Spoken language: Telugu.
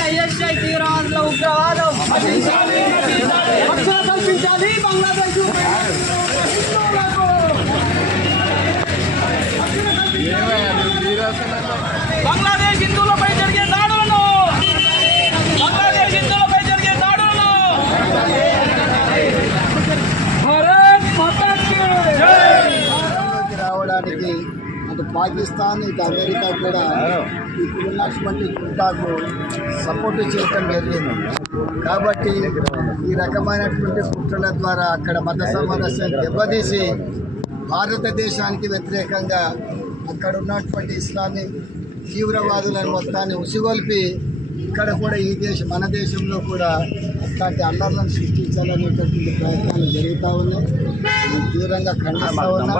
ఐఎస్ఐ తీవ్రవాదుల ఉగ్రవాదం రక్షణ కల్పించాలి బంగ్లాదేశ్ హిందువులపై జరిగే దాడులను రావడానికి అటు పాకిస్తాన్ ఇటు అమెరికా కూడా ఇప్పుడున్నటువంటి కుట్రకు సపోర్ట్ చేయడం జరిగింది. కాబట్టి ఈ రకమైనటువంటి కుట్రల ద్వారా అక్కడ మత సామరస్యం దెబ్బతీసి భారతదేశానికి వ్యతిరేకంగా అక్కడ ఉన్నటువంటి ఇస్లామిక్ తీవ్రవాదులను మొత్తాన్ని ఉసిగొల్పి ఇక్కడ కూడా మన దేశంలో కూడా అట్లాంటి అల్లర్లను సృష్టించాలనేటటువంటి ప్రయత్నాలు జరుగుతూ ఉన్నాయి. మేము తీవ్రంగా ఖండిస్తూ ఉన్నాం.